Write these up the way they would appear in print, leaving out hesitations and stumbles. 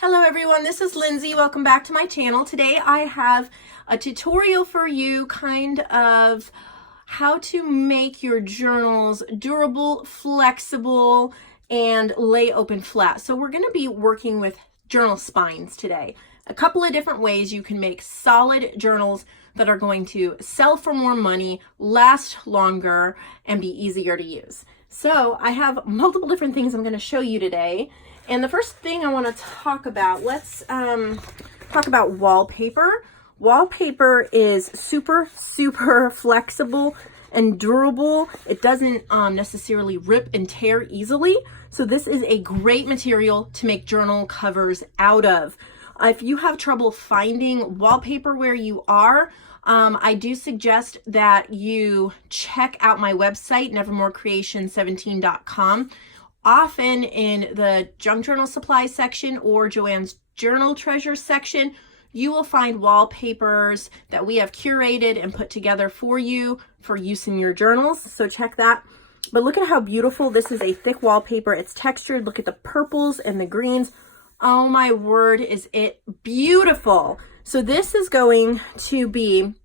Hello everyone, this is Lindsay. Welcome back to my channel. Today I have a tutorial for you, kind of how to make your journals durable, flexible, and lay open flat. So we're going to be working with journal spines today. A couple of different ways you can make solid journals that are going to sell for more money, last longer, and be easier to use. So I have multiple different things I'm going to show you today. And the first thing I want to talk about, let's talk about wallpaper. Wallpaper is super flexible and durable. It doesn't necessarily rip and tear easily. So this is a great material to make journal covers out of. If you have trouble finding wallpaper where you are, I do suggest that you check out my website, nevermorecreation17.com. Often in the junk journal supply section or JoAnn's journal treasure section, you will find wallpapers that we have curated and put together for you for use in your journals. So check that. But look at how beautiful this is. A thick wallpaper. It's textured. Look at the purples and the greens. Oh my word, is it beautiful. So this is going to be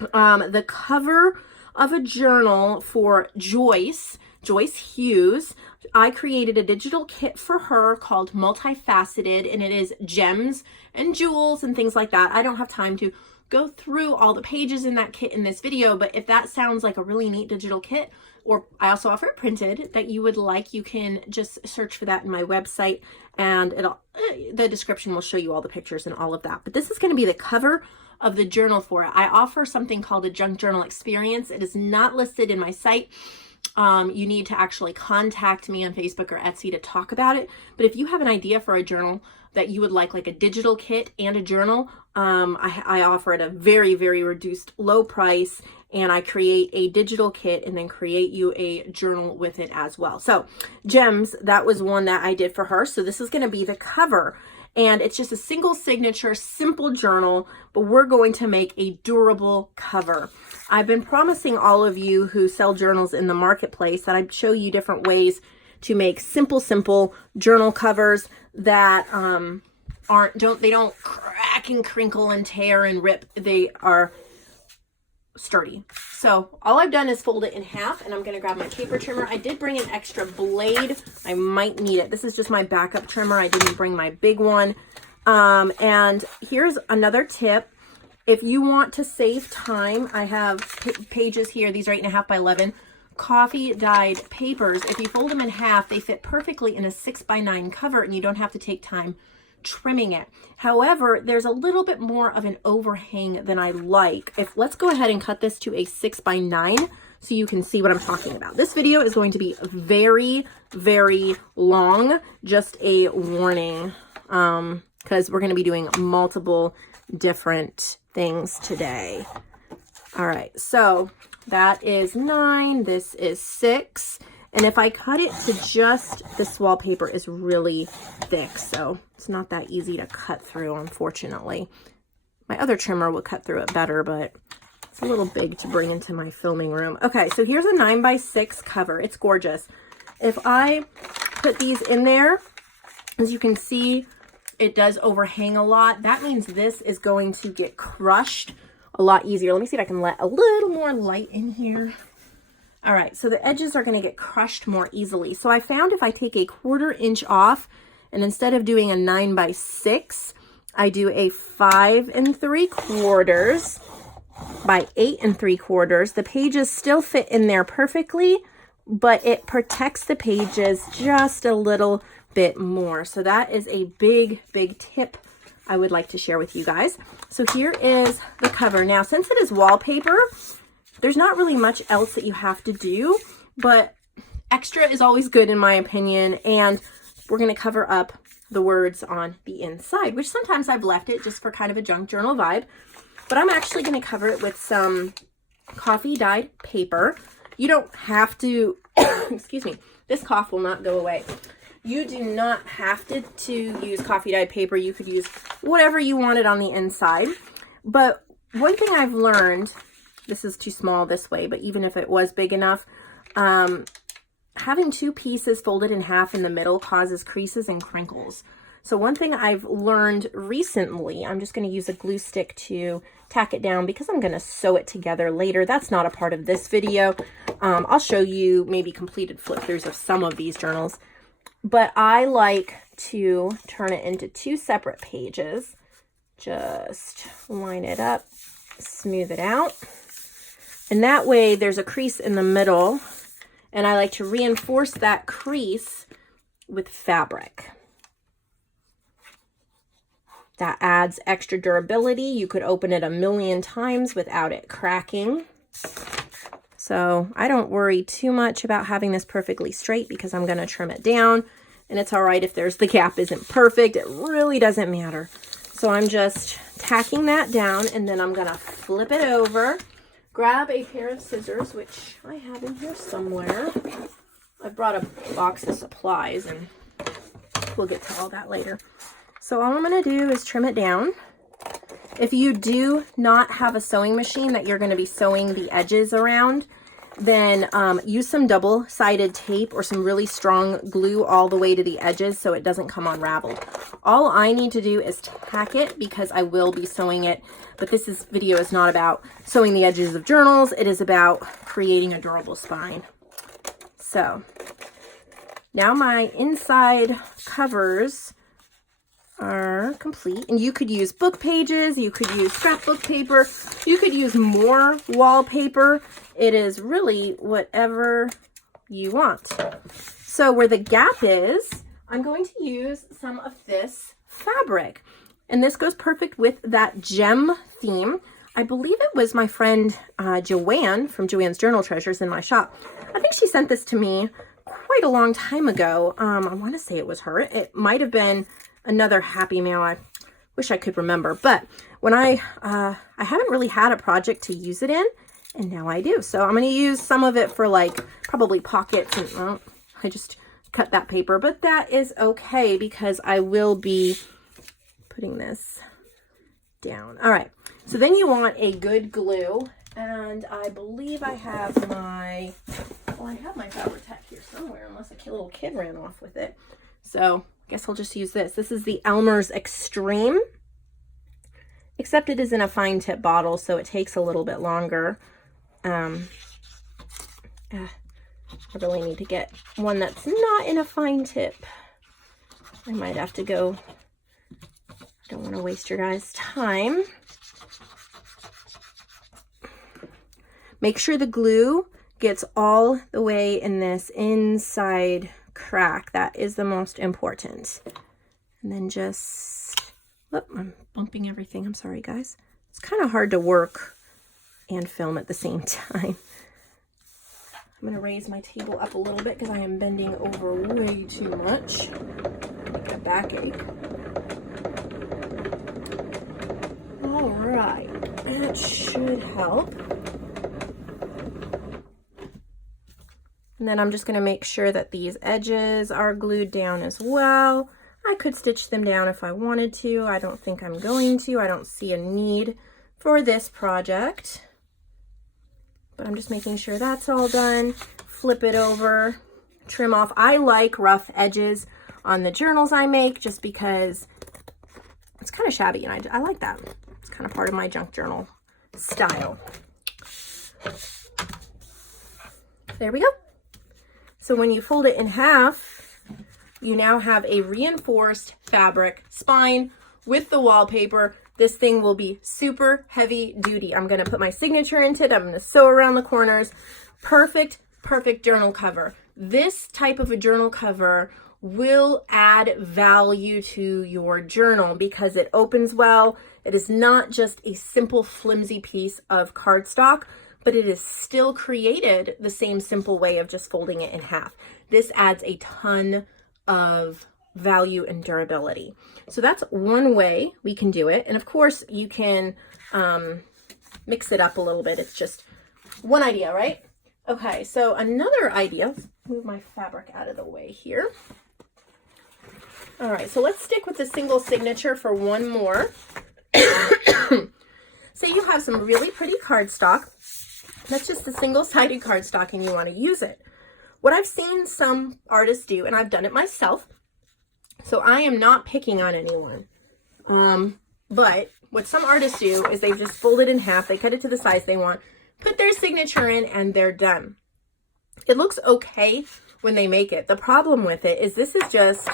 the cover of a journal for Joyce Hughes. I created a digital kit for her called Multifaceted, and it is gems and jewels and things like that. I don't have time to go through all the pages in that kit in this video, but if that sounds like a really neat digital kit, or I also offer it printed, that you would like, you can just search for that in my website, and the description will show you all the pictures and all of that. But this is going to be the cover of the journal for it. I offer something called a junk journal experience. It is not listed in my site. You need to actually contact me on Facebook or Etsy to talk about it. But if you have an idea for a journal that you would like a digital kit and a journal, I offer at a very reduced low price, and I create a digital kit and then create you a journal with it as well. So gems, that was one that I did for her. So this is going to be the cover. And it's just a single signature, simple journal, but we're going to make a durable cover. I've been promising all of you who sell journals in the marketplace that I'd show you different ways to make simple journal covers that they don't crack and crinkle and tear and rip. They are sturdy. So all I've done is fold it in half, and I'm going to grab my paper trimmer. I did bring an extra blade. I might need it. This is just my backup trimmer. I didn't bring my big one. And here's another tip. If you want to save time, I have pages here. These are 8.5 by 11 coffee dyed papers. If you fold them in half, they fit perfectly in a 6x9 cover, and you don't have to take time trimming it. However, there's a little bit more of an overhang than I like. Let's go ahead and cut this to a 6x9 so you can see what I'm talking about. This video is going to be very long. Just a warning, because we're going to be doing multiple different things today. All right, so that is 9. This is 6. And if I cut it to just, this wallpaper is really thick, so it's not that easy to cut through, unfortunately. My other trimmer would cut through it better, but it's a little big to bring into my filming room. Okay, so here's a 9x6 cover. It's gorgeous. If I put these in there, as you can see, it does overhang a lot. That means this is going to get crushed a lot easier. Let me see if I can let a little more light in here. All right, so the edges are going to get crushed more easily. So I found if I take a 1/4 inch off, and instead of doing a 9x6, I do a 5 3/4 by 8 3/4. The pages still fit in there perfectly, but it protects the pages just a little bit more. So that is a big tip I would like to share with you guys. So here is the cover. Now, since it is wallpaper, there's not really much else that you have to do, but extra is always good in my opinion. And we're going to cover up the words on the inside, which sometimes I've left it just for kind of a junk journal vibe, but I'm actually going to cover it with some coffee dyed paper. You don't have to, excuse me, this cough will not go away. You do not have to use coffee dyed paper. You could use whatever you wanted on the inside. But one thing I've learned, this is too small this way, but even if it was big enough, having 2 pieces folded in half in the middle causes creases and crinkles. So one thing I've learned recently, I'm just going to use a glue stick to tack it down because I'm going to sew it together later. That's not a part of this video. I'll show you maybe completed flip throughs of some of these journals, but I like to turn it into 2 separate pages. Just line it up, smooth it out, and that way there's a crease in the middle, and I like to reinforce that crease with fabric. That adds extra durability. You could open it a million times without it cracking. So I don't worry too much about having this perfectly straight because I'm going to trim it down, and it's all right if the gap isn't perfect. It really doesn't matter. So I'm just tacking that down, and then I'm going to flip it over, grab a pair of scissors, which I have in here somewhere. I brought a box of supplies, and we'll get to all that later. So all I'm going to do is trim it down. If you do not have a sewing machine that you're going to be sewing the edges around, then use some double-sided tape or some really strong glue all the way to the edges so it doesn't come unraveled. All I need to do is tack it because I will be sewing it, but this video is not about sewing the edges of journals. It is about creating a durable spine. So now my inside covers are complete, and you could use book pages, you could use scrapbook paper, you could use more wallpaper. It is really whatever you want. So where the gap is, I'm going to use some of this fabric, and this goes perfect with that gem theme. I believe it was my friend JoAnn from JoAnn's Journal Treasures in my shop. I think she sent this to me quite a long time ago. I want to say it was her. It might have been another Happy Mail. I wish I could remember, but when I haven't really had a project to use it in, and now I do. So I'm going to use some of it for like probably pockets, and well, I just cut that paper, but that is okay because I will be putting this down. All right. So then you want a good glue, and I believe I have my, well, I have my Fabric-Tac here somewhere, unless a little kid ran off with it. So I guess I'll just use this. This is the Elmer's Extreme, except it is in a fine tip bottle, so it takes a little bit longer. I really need to get one that's not in a fine tip. I might have to go. I don't want to waste your guys' time. Make sure the glue gets all the way in this inside crack. That is the most important. And then just, oh, I'm bumping everything. I'm sorry, guys. It's kind of hard to work and film at the same time. I'm going to raise my table up a little bit because I am bending over way too much. Make a backache. All right, that should help. And then I'm just going to make sure that these edges are glued down as well. I could stitch them down if I wanted to. I don't think I'm going to. I don't see a need for this project. But I'm just making sure that's all done. Flip it over, trim off. I like rough edges on the journals I make just because it's kind of shabby, and I like that. It's kind of part of my junk journal style. There we go. So when you fold it in half, you now have a reinforced fabric spine with the wallpaper. This thing will be super heavy duty. I'm going to put my signature into it. I'm going to sew around the corners. Perfect, perfect journal cover. This type of a journal cover will add value to your journal because it opens well. It is not just a simple flimsy piece of cardstock, but it is still created the same simple way of just folding it in half. This adds a ton of value and durability. So that's one way we can do it. And of course you can mix it up a little bit. It's just one idea, right? Okay, so another idea, let's move my fabric out of the way here. All right, so let's stick with the single signature for one more. Say you have some really pretty cardstock. That's just a single-sided cardstock and you want to use it. What I've seen some artists do, and I've done it myself, So I am not picking on anyone. But what some artists do is they just fold it in half, they cut it to the size they want, put their signature in, and they're done. It looks okay when they make it. The problem with it is this is just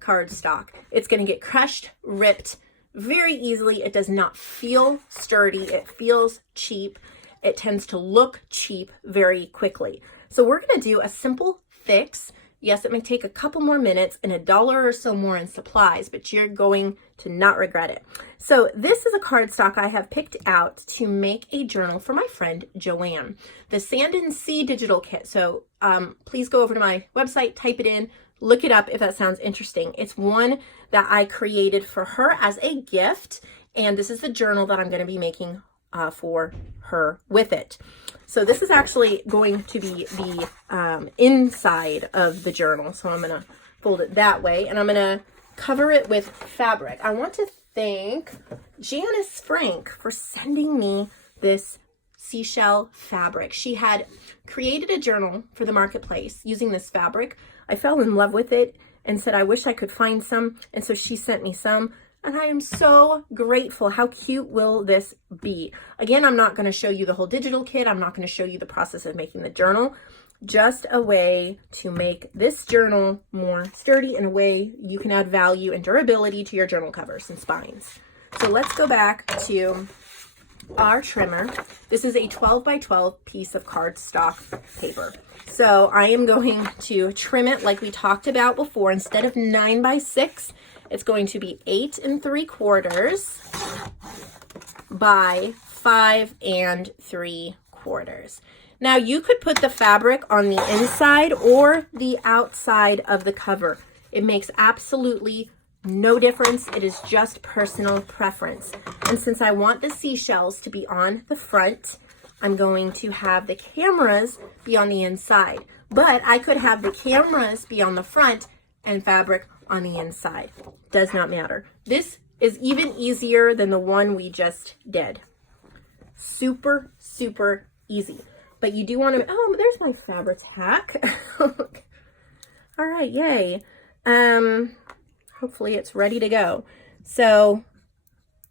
cardstock. It's going to get crushed, ripped very easily. It does not feel sturdy. It feels cheap. It tends to look cheap very quickly. So we're going to do a simple fix. Yes, it may take a couple more minutes and $1 or so more in supplies, but you're going to not regret it. So this is a cardstock I have picked out to make a journal for my friend JoAnn. The Sand and Sea digital kit. So please go over to my website, type it in, look it up if that sounds interesting. It's one that I created for her as a gift, and this is the journal that I'm going to be making for her with it. So this is actually going to be the inside of the journal. So I'm going to fold it that way, and I'm going to cover it with fabric. I want to thank Janice Frank for sending me this seashell fabric. She had created a journal for the marketplace using this fabric. I fell in love with it and said, I wish I could find some. And so she sent me some. And I am so grateful. How cute will this be? Again, I'm not going to show you the whole digital kit. I'm not going to show you the process of making the journal. Just a way to make this journal more sturdy in a way you can add value and durability to your journal covers and spines. So let's go back to our trimmer. This is a 12 by 12 piece of cardstock paper. So I am going to trim it like we talked about before. Instead of 9 by 6, it's going to be 8 3/4 by 5 3/4. Now you could put the fabric on the inside or the outside of the cover. It makes absolutely no difference. It is just personal preference. And since I want the seashells to be on the front, I'm going to have the cameras be on the inside. But I could have the cameras be on the front and fabric on the inside. Does not matter. This is even easier than the one we just did. Super, super easy. But you do want to, oh, there's my fabric hack. All right, yay. Hopefully it's ready to go. So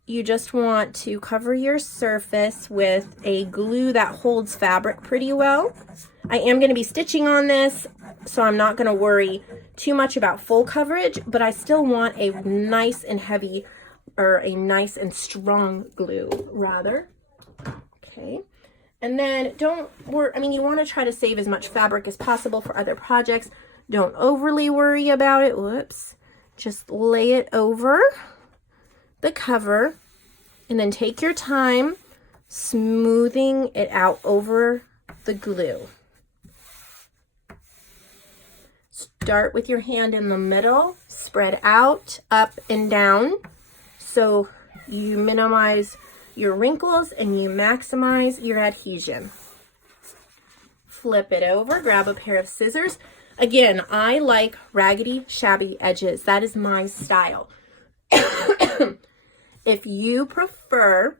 you just want to cover your surface with a glue that holds fabric pretty well. I am going to be stitching on this, so I'm not going to worry too much about full coverage, but I still want a nice and heavy, or a nice and strong glue, rather. Okay. And then don't worry, I mean, you want to try to save as much fabric as possible for other projects. Don't overly worry about it. Whoops. Just lay it over the cover and then take your time smoothing it out over the glue. Start with your hand in the middle, spread out, up and down, so you minimize your wrinkles and you maximize your adhesion. Flip it over, grab a pair of scissors. Again, I like raggedy, shabby edges. That is my style. If you prefer,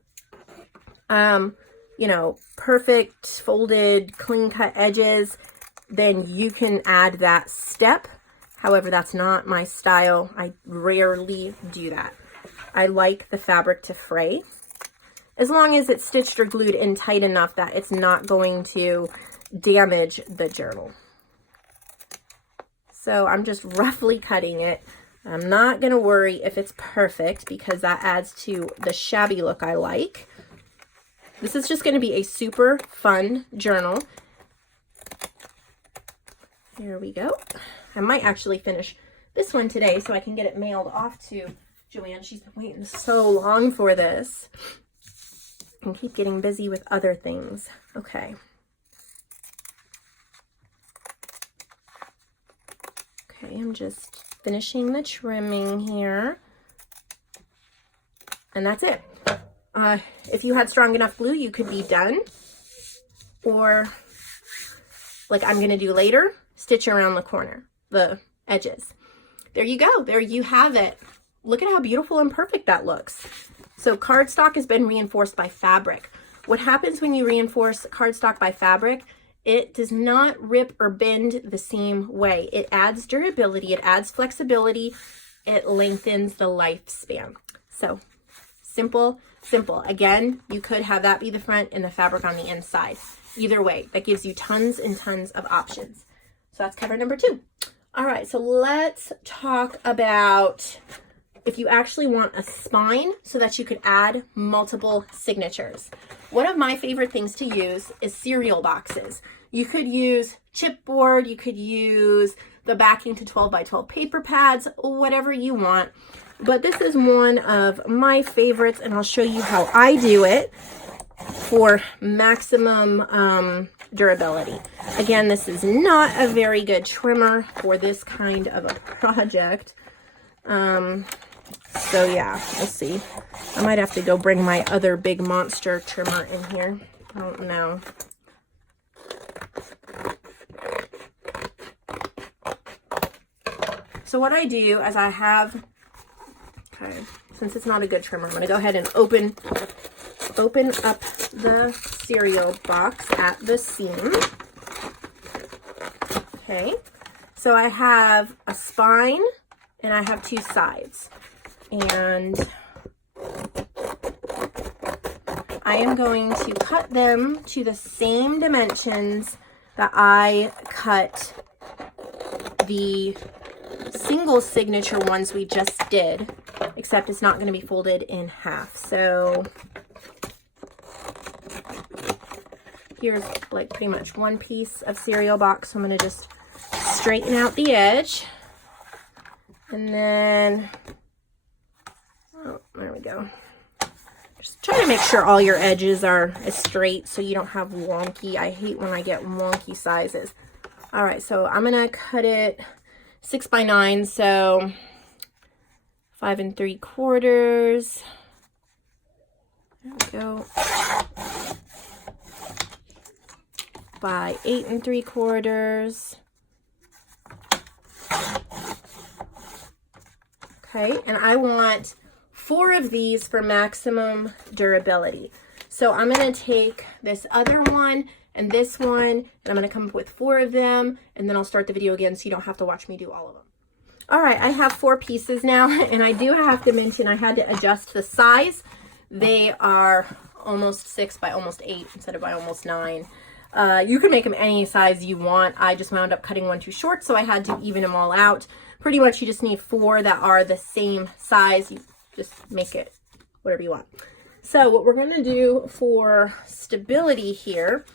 you know, perfect folded, clean cut edges, then you can add that step. However, that's not my style. I rarely do that. I like the fabric to fray, as long as it's stitched or glued in tight enough that it's not going to damage the journal. So I'm just roughly cutting it. I'm not going to worry if it's perfect because that adds to the shabby look I like. This is just going to be a super fun journal. Here we go. I might actually finish this one today so I can get it mailed off to JoAnn. She's been waiting so long for this. And keep getting busy with other things. Okay. Okay, I'm just finishing the trimming here. And that's it. If you had strong enough glue, you could be done. Or, like I'm going to do later, stitch around the corner, the edges. There you go. There you have it. Look at how beautiful and perfect that looks. So cardstock has been reinforced by fabric. What happens when you reinforce cardstock by fabric? It does not rip or bend the same way. It adds durability, it adds flexibility, it lengthens the lifespan. So simple, simple. Again, you could have that be the front and the fabric on the inside. Either way, that gives you tons and tons of options. So that's cover number 2. All right, so let's talk about if you actually want a spine so that you could add multiple signatures. One of my favorite things to use is cereal boxes. You could use chipboard, you could use the backing to 12 by 12 paper pads, whatever you want. But this is one of my favorites, and I'll show you how I do it for maximum durability. Again, this is not a very good trimmer for this kind of a project. So yeah, we'll see. I might have to go bring my other big monster trimmer in here. I don't know. So what I do is I have, okay, since it's not a good trimmer, I'm going to go ahead and open up the cereal box at the seam. Okay, so I have a spine and I have 2 sides. And I am going to cut them to the same dimensions that I cut the single signature ones we just did, except it's not going to be folded in half. So here's like pretty much one piece of cereal box. So I'm going to just straighten out the edge, and then, oh, there we go. Just try to make sure all your edges are as straight so you don't have wonky. I hate when I get wonky sizes. All right, so I'm going to cut it 6 by 9, so 5 3/4. There we go. By 8 3/4. Okay, and I want 4 of these for maximum durability. So I'm going to take this other one and this one, and I'm going to come up with 4 of them, and then I'll start the video again so you don't have to watch me do all of them. All right, I have 4 pieces now, and I do have to mention I had to adjust the size. They are almost 6 by almost 8 instead of by almost 9. You can make them any size you want. I just wound up cutting one too short, so I had to even them all out. Pretty much you just need 4 that are the same size. You just make it whatever you want. So what we're going to do for stability here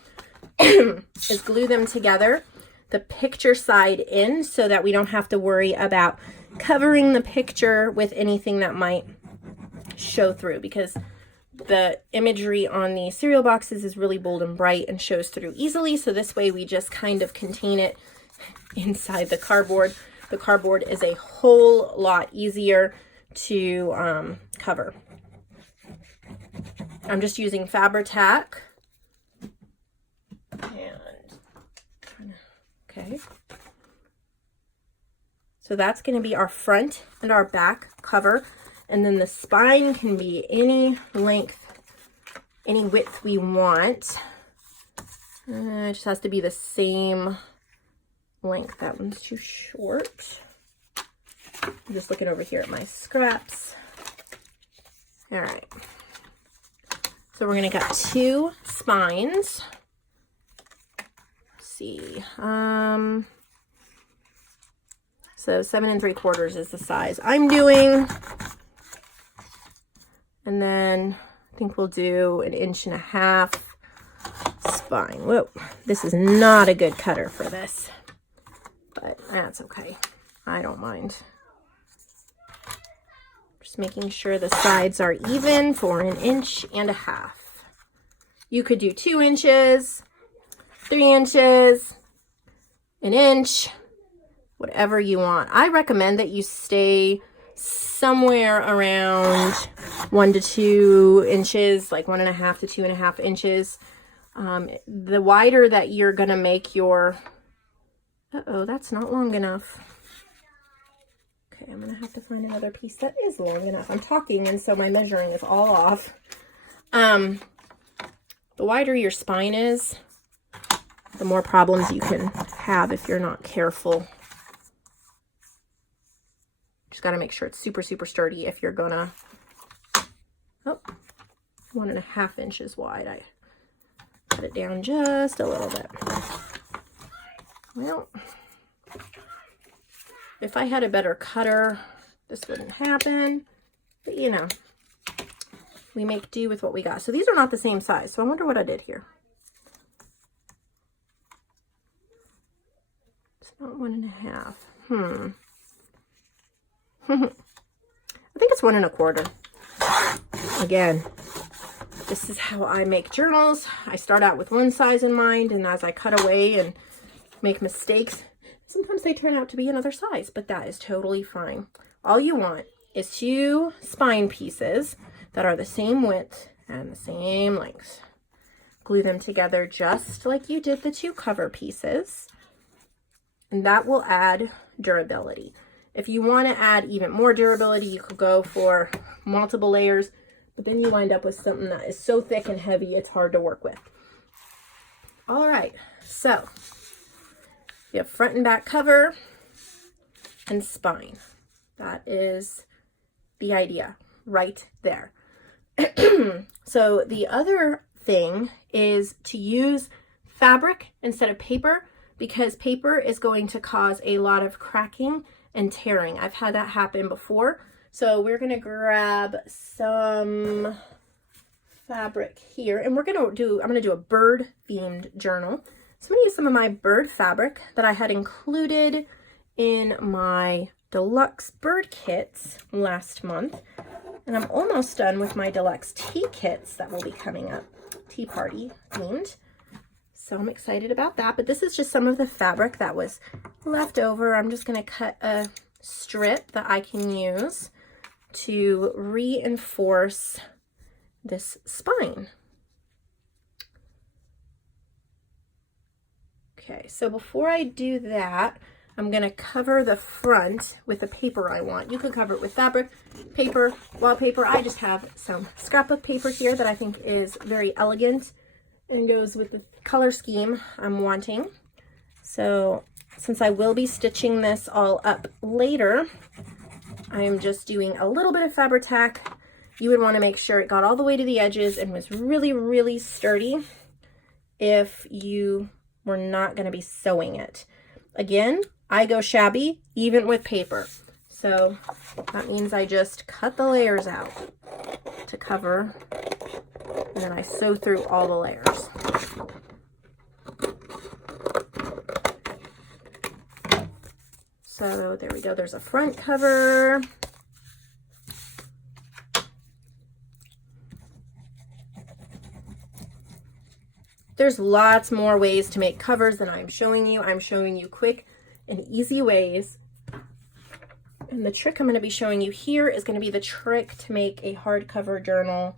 is glue them together, the picture side in, so that we don't have to worry about covering the picture with anything that might show through, because the imagery on the cereal boxes is really bold and bright and shows through easily. So this way we just kind of contain it inside the cardboard. The cardboard is a whole lot easier to cover. I'm just using Fabri-Tac. Okay. So that's going to be our front and our back cover. And then the spine can be any length, any width we want. It just has to be the same length. That one's too short. I'm just looking over here at my scraps. All right. So we're going to got 2 spines. Let's see. So 7 3/4 is the size I'm doing. And then I think we'll do 1.5 inches spine. Whoa, this is not a good cutter for this, but that's okay. I don't mind. Just making sure the sides are even for 1.5 inches. You could do 2 inches, 3 inches, 1 inch, whatever you want. I recommend that you stay somewhere around 1 to 2 inches, like 1.5 to 2.5 inches. The wider that you're gonna make your, uh-oh, that's not long enough. Okay, I'm gonna have to find another piece that is long enough. I'm talking, and so my measuring is all off. The wider your spine is, the more problems you can have if you're not careful. Just got to make sure it's super, super sturdy if you're gonna, oh, 1.5 inches wide. I cut it down just a little bit. Well, if I had a better cutter, this wouldn't happen, but you know, we make do with what we got. So these are not the same size. So I wonder what I did here. It's not 1.5. I think it's 1 1/4. Again, this is how I make journals. I start out with one size in mind, and as I cut away and make mistakes, sometimes they turn out to be another size, but that is totally fine. All you want is 2 spine pieces that are the same width and the same length. Glue them together just like you did the 2 cover pieces, and that will add durability. If you want to add even more durability, you could go for multiple layers, but then you wind up with something that is so thick and heavy, it's hard to work with. All right, so you have front and back cover and spine. That is the idea right there. So the other thing is to use fabric instead of paper, because paper is going to cause a lot of cracking and tearing. I've had that happen before. So we're going to grab some fabric here, and I'm going to do a bird themed journal. So I'm going to use some of my bird fabric that I had included in my deluxe bird kits last month. And I'm almost done with my deluxe tea kits that will be coming up, tea party themed. So I'm excited about that. But this is just some of the fabric that was left over. I'm just going to cut a strip that I can use to reinforce this spine. Okay, so before I do that, I'm going to cover the front with the paper I want. You could cover it with fabric, paper, wallpaper. I just have some scrapbook paper here that I think is very elegant and goes with the color scheme I'm wanting. So since I will be stitching this all up later, I'm just doing a little bit of fabric tack. You would want to make sure it got all the way to the edges and was really, really sturdy if you were not going to be sewing it. Again, I go shabby even with paper. So that means I just cut the layers out to cover, and then I sew through all the layers. So there we go. There's a front cover. There's lots more ways to make covers than I'm showing you. I'm showing you quick and easy ways. And the trick I'm going to be showing you here is going to be the trick to make a hardcover journal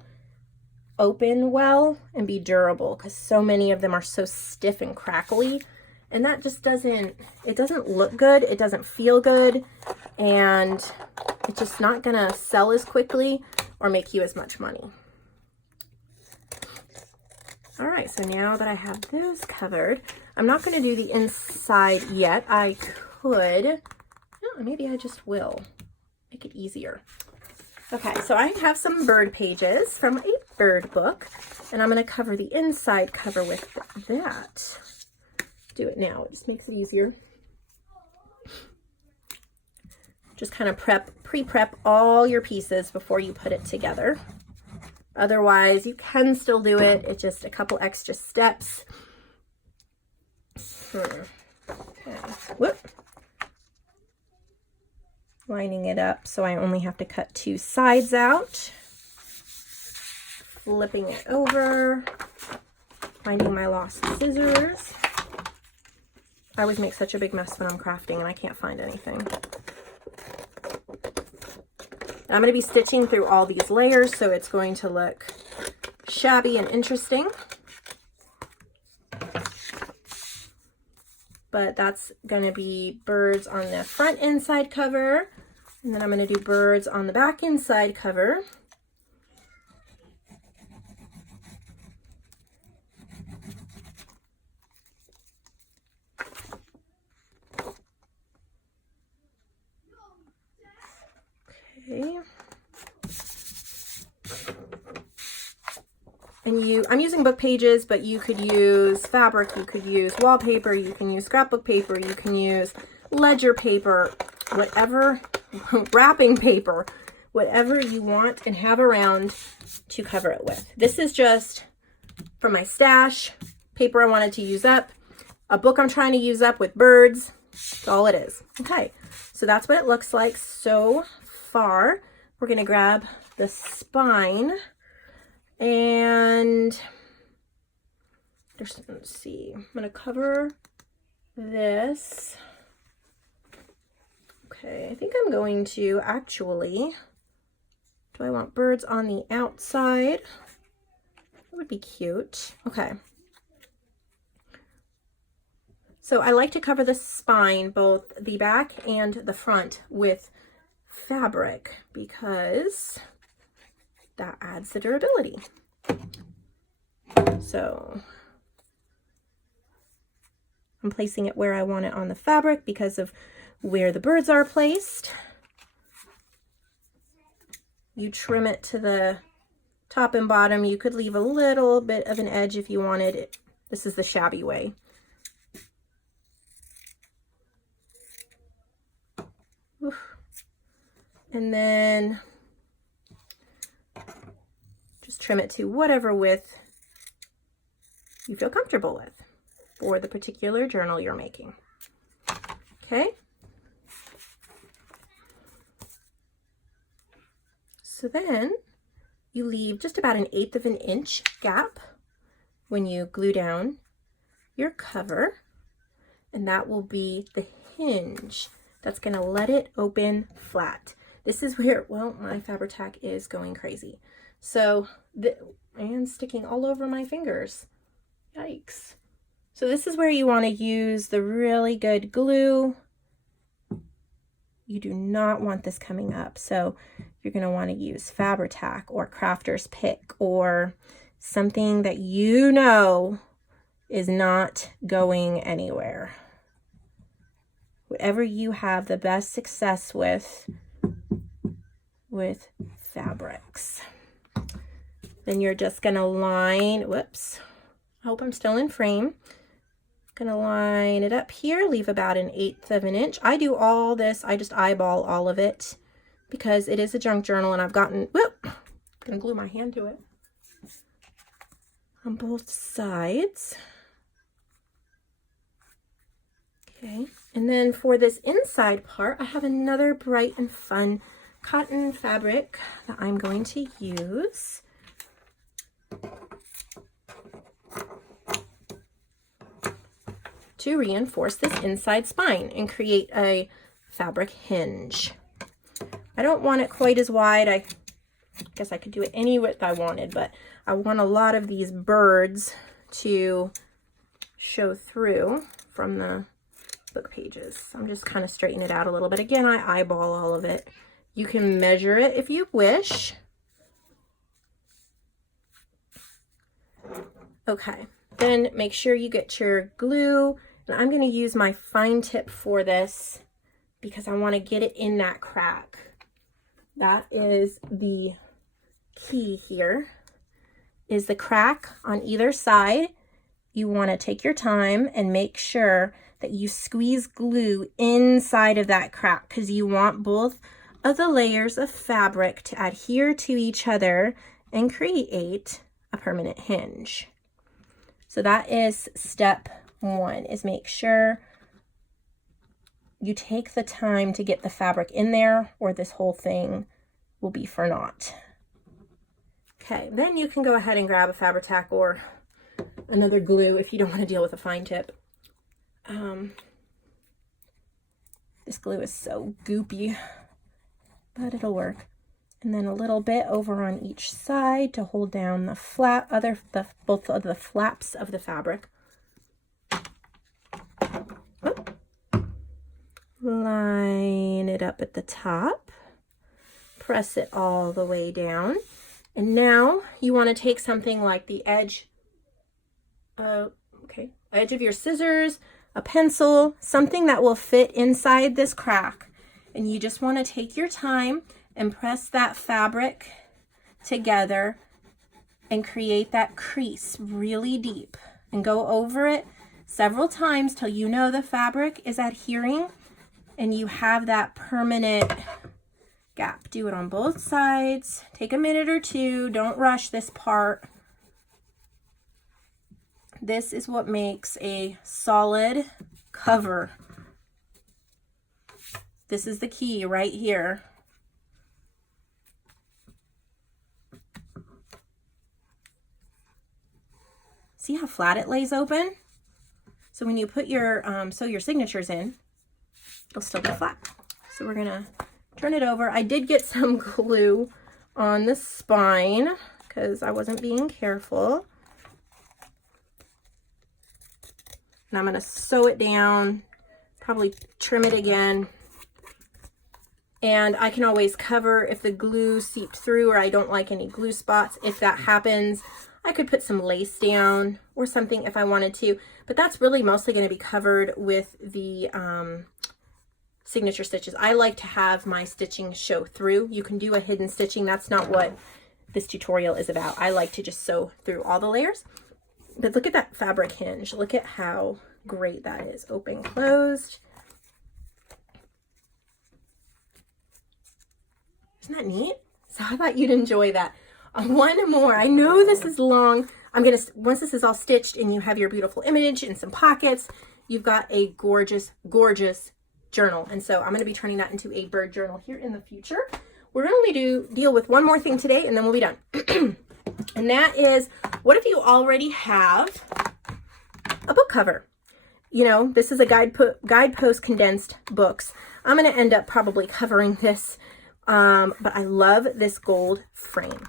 open well and be durable, because so many of them are so stiff and crackly, and that just doesn't look good. It doesn't feel good, and it's just not going to sell as quickly or make you as much money. All right, so now that I have those covered, I'm not going to do the inside yet. I could, no, maybe I just will make it easier. Okay, so I have some bird pages from a bird book, and I'm going to cover the inside cover with that. Do it now, it just makes it easier. Just kind of pre-prep all your pieces before you put it together. Otherwise, you can still do it. It's just a couple extra steps. Okay. Whoop. Lining it up so I only have to cut 2 sides out. Flipping it over. Finding my lost scissors. I always make such a big mess when I'm crafting and I can't find anything. I'm going to be stitching through all these layers, so it's going to look shabby and interesting. But that's going to be birds on the front inside cover, and then I'm going to do birds on the back inside cover. Okay. And I'm using book pages, but you could use fabric, you could use wallpaper, you can use scrapbook paper, you can use ledger paper, whatever, wrapping paper, whatever you want and have around to cover it with. This is just from my stash, paper I wanted to use up, a book I'm trying to use up with birds. That's all it is. Okay, so that's what it looks like so far. We're going to grab the spine and let's see, I'm going to cover this. Okay, I think I'm going to actually, do I want birds on the outside? That would be cute. Okay. So I like to cover the spine, both the back and the front, with fabric because that adds the durability. So I'm placing it where I want it on the fabric because of where the birds are placed. You trim it to the top and bottom. You could leave a little bit of an edge if you wanted it. This is the shabby way. Oof. And then just trim it to whatever width you feel comfortable with for the particular journal you're making. Okay. So then you leave just about 1/8 of an inch gap when you glue down your cover, and that will be the hinge that's going to let it open flat. This is where, well, my Fabri-Tac is going crazy. So, and sticking all over my fingers. Yikes. So this is where you want to use the really good glue. You do not want this coming up. So you're going to want to use Fabri-Tac or Crafter's Pick or something that you know is not going anywhere. Whatever you have the best success with fabrics. Then you're just going to line, whoops, I hope I'm still in frame. Gonna line it up here, leave about 1/8 of an inch. I do all this, I just eyeball all of it because it is a junk journal and I've gotten, whoop, gonna glue my hand to it on both sides. Okay, and then for this inside part, I have another bright and fun cotton fabric that I'm going to use. To reinforce this inside spine and create a fabric hinge. I don't want it quite as wide. I guess I could do it any width I wanted, but I want a lot of these birds to show through from the book pages. So I'm just kind of straightening it out a little bit. Again, I eyeball all of it. You can measure it if you wish. Okay, then make sure you get your glue. And I'm going to use my fine tip for this because I want to get it in that crack. That is the key here, is the crack on either side. You want to take your time and make sure that you squeeze glue inside of that crack because you want both of the layers of fabric to adhere to each other and create a permanent hinge. So that is step 1, is make sure you take the time to get the fabric in there or this whole thing will be for naught. Okay, then you can go ahead and grab a Fabri-Tac or another glue if you don't want to deal with a fine tip. This glue is so goopy, but it'll work. And then a little bit over on each side to hold down the both of the flaps of the fabric. Line it up at the top, press it all the way down, and now you want to take something like the edge of your scissors, a pencil, something that will fit inside this crack, and you just want to take your time and press that fabric together and create that crease really deep, and go over it several times till you know the fabric is adhering and you have that permanent gap. Do it on both sides. Take a minute or two. Don't rush this part. This is what makes a solid cover. This is the key right here. See how flat it lays open? So when you put your sew your signatures in, it'll still be flat. So we're gonna turn it over. I did get some glue on the spine because I wasn't being careful. And I'm gonna sew it down, probably trim it again. And I can always cover if the glue seeped through or I don't like any glue spots. If that happens, I could put some lace down or something if I wanted to, but that's really mostly going to be covered with the signature stitches. I like to have my stitching show through. You can do a hidden stitching. That's not what this tutorial is about. I like to just sew through all the layers. But look at that fabric hinge. Look at how great that is. Open, closed. Isn't that neat? So I thought you'd enjoy that. One more. I know this is long. I'm gonna, once this is all stitched and you have your beautiful image and some pockets, you've got a gorgeous, gorgeous journal. And so I'm gonna be turning that into a bird journal here in the future. We're gonna only deal with one more thing today and then we'll be done. And that is, what if you already have a book cover? You know, this is a guidepost condensed books. I'm gonna end up probably covering this, but I love this gold frame.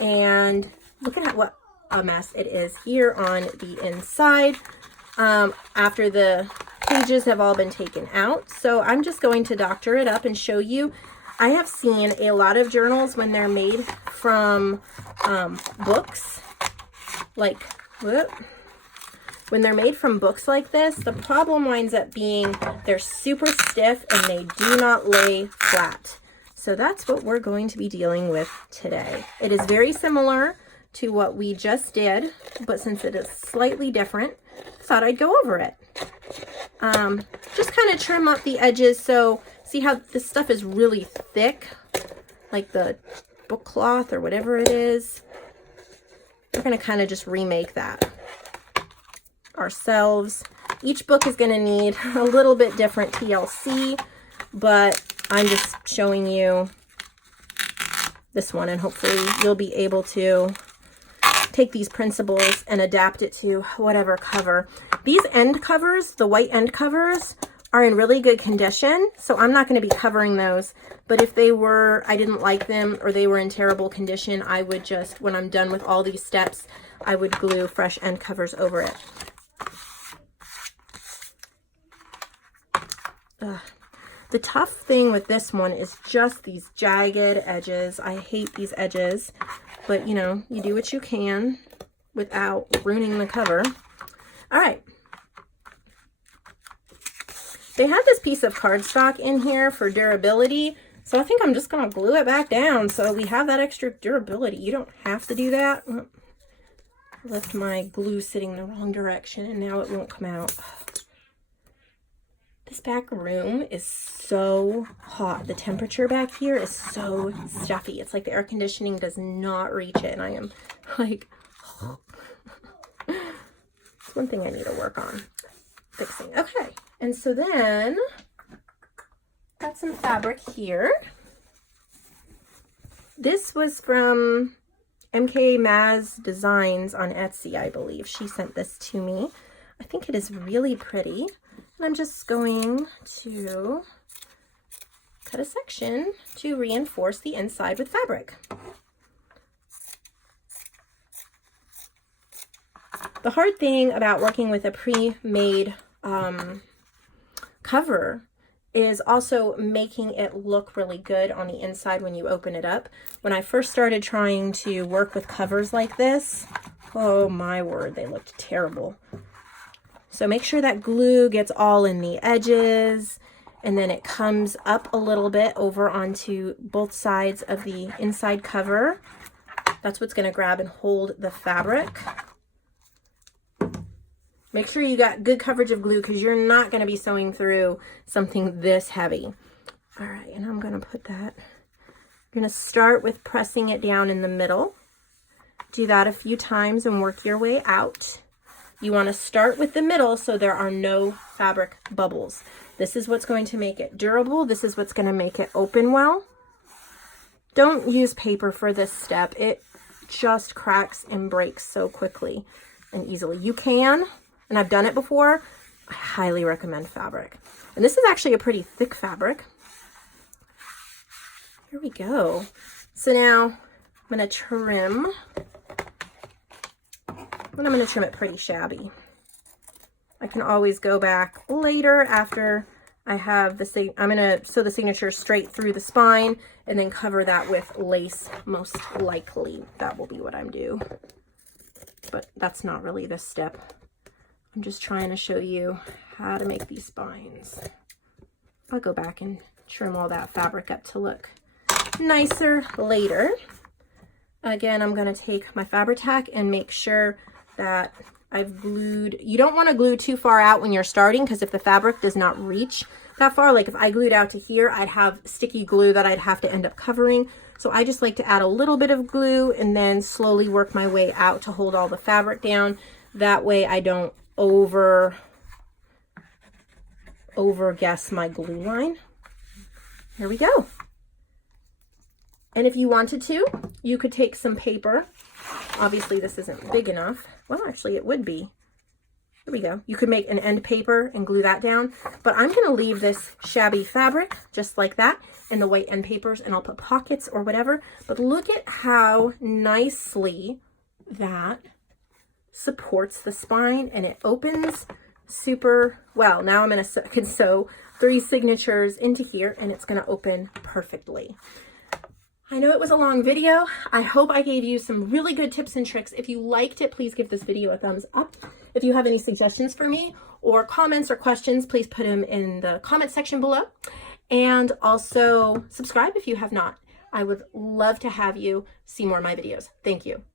And look at what a mess it is here on the inside after the pages have all been taken out. So I'm just going to doctor it up and show you. I have seen a lot of journals when they're made from books, like, when they're made from books like this, the problem winds up being they're super stiff and they do not lay flat. So that's what we're going to be dealing with today. It is very similar to what we just did, but since it is slightly different, I thought I'd go over it. Just kind of trim up the edges. So see how this stuff is really thick, like the book cloth or whatever it is. We're going to kind of just remake that ourselves. Each book is going to need a little bit different TLC, but I'm just showing you this one, and hopefully you'll be able to take these principles and adapt it to whatever cover. These end covers, the white end covers, are in really good condition, so I'm not going to be covering those. But if they were, I didn't like them, or they were in terrible condition, I would just, when I'm done with all these steps, I would glue fresh end covers over it. The tough thing with this one is just these jagged edges. I hate these edges, but you know, you do what you can without ruining the cover. All right. They had this piece of cardstock in here for durability, so I think I'm just going to glue it back down so we have that extra durability. You don't have to do that. I left my glue sitting the wrong direction and now it won't come out. This back room is so hot. The temperature back here is so stuffy. It's like the air conditioning does not reach it, and I am like, it's one thing I need to work on fixing. Okay, and so then got some fabric here. This was from MK Maz Designs on Etsy, I believe. She sent this to me. I think it is really pretty. And I'm just going to cut a section to reinforce the inside with fabric. The hard thing about working with a pre-made cover is also making it look really good on the inside when you open it up. When I first started trying to work with covers like this, oh my word, they looked terrible. So make sure that glue gets all in the edges and then it comes up a little bit over onto both sides of the inside cover. That's what's going to grab and hold the fabric. Make sure you got good coverage of glue because you're not going to be sewing through something this heavy. All right, and I'm going to put that. You're going to start with pressing it down in the middle. Do that a few times and work your way out. You want to start with the middle so there are no fabric bubbles. This is what's going to make it durable. This is what's going to make it open well. Don't use paper for this step. It just cracks and breaks so quickly and easily. You can, and I've done it before. I highly recommend fabric. And this is actually a pretty thick fabric. Here we go. So now I'm going to trim. And I'm going to trim it pretty shabby. I can always go back later after I have the I'm going to sew the signature straight through the spine and then cover that with lace, most likely. That will be what I'm doing. But that's not really this step. I'm just trying to show you how to make these spines. I'll go back and trim all that fabric up to look nicer later. Again, I'm going to take my fabric tack and make sure that I've glued. You don't want to glue too far out when you're starting, because if the fabric does not reach that far, like if I glued out to here, I'd have sticky glue that I'd have to end up covering. So I just like to add a little bit of glue and then slowly work my way out to hold all the fabric down. That way I don't over guess my glue line. Here we go. And if you wanted to, you could take some paper. Obviously this isn't big enough. Well, actually it would be. Here we go. You could make an end paper and glue that down, but I'm going to leave this shabby fabric just like that and the white end papers, and I'll put pockets or whatever. But look at how nicely that supports the spine, and it opens super well. Now I'm going to sew 3 signatures into here, and it's going to open perfectly. I know it was a long video. I hope I gave you some really good tips and tricks. If you liked it, please give this video a thumbs up. If you have any suggestions for me or comments or questions, please put them in the comment section below. And also subscribe if you have not. I would love to have you see more of my videos. Thank you.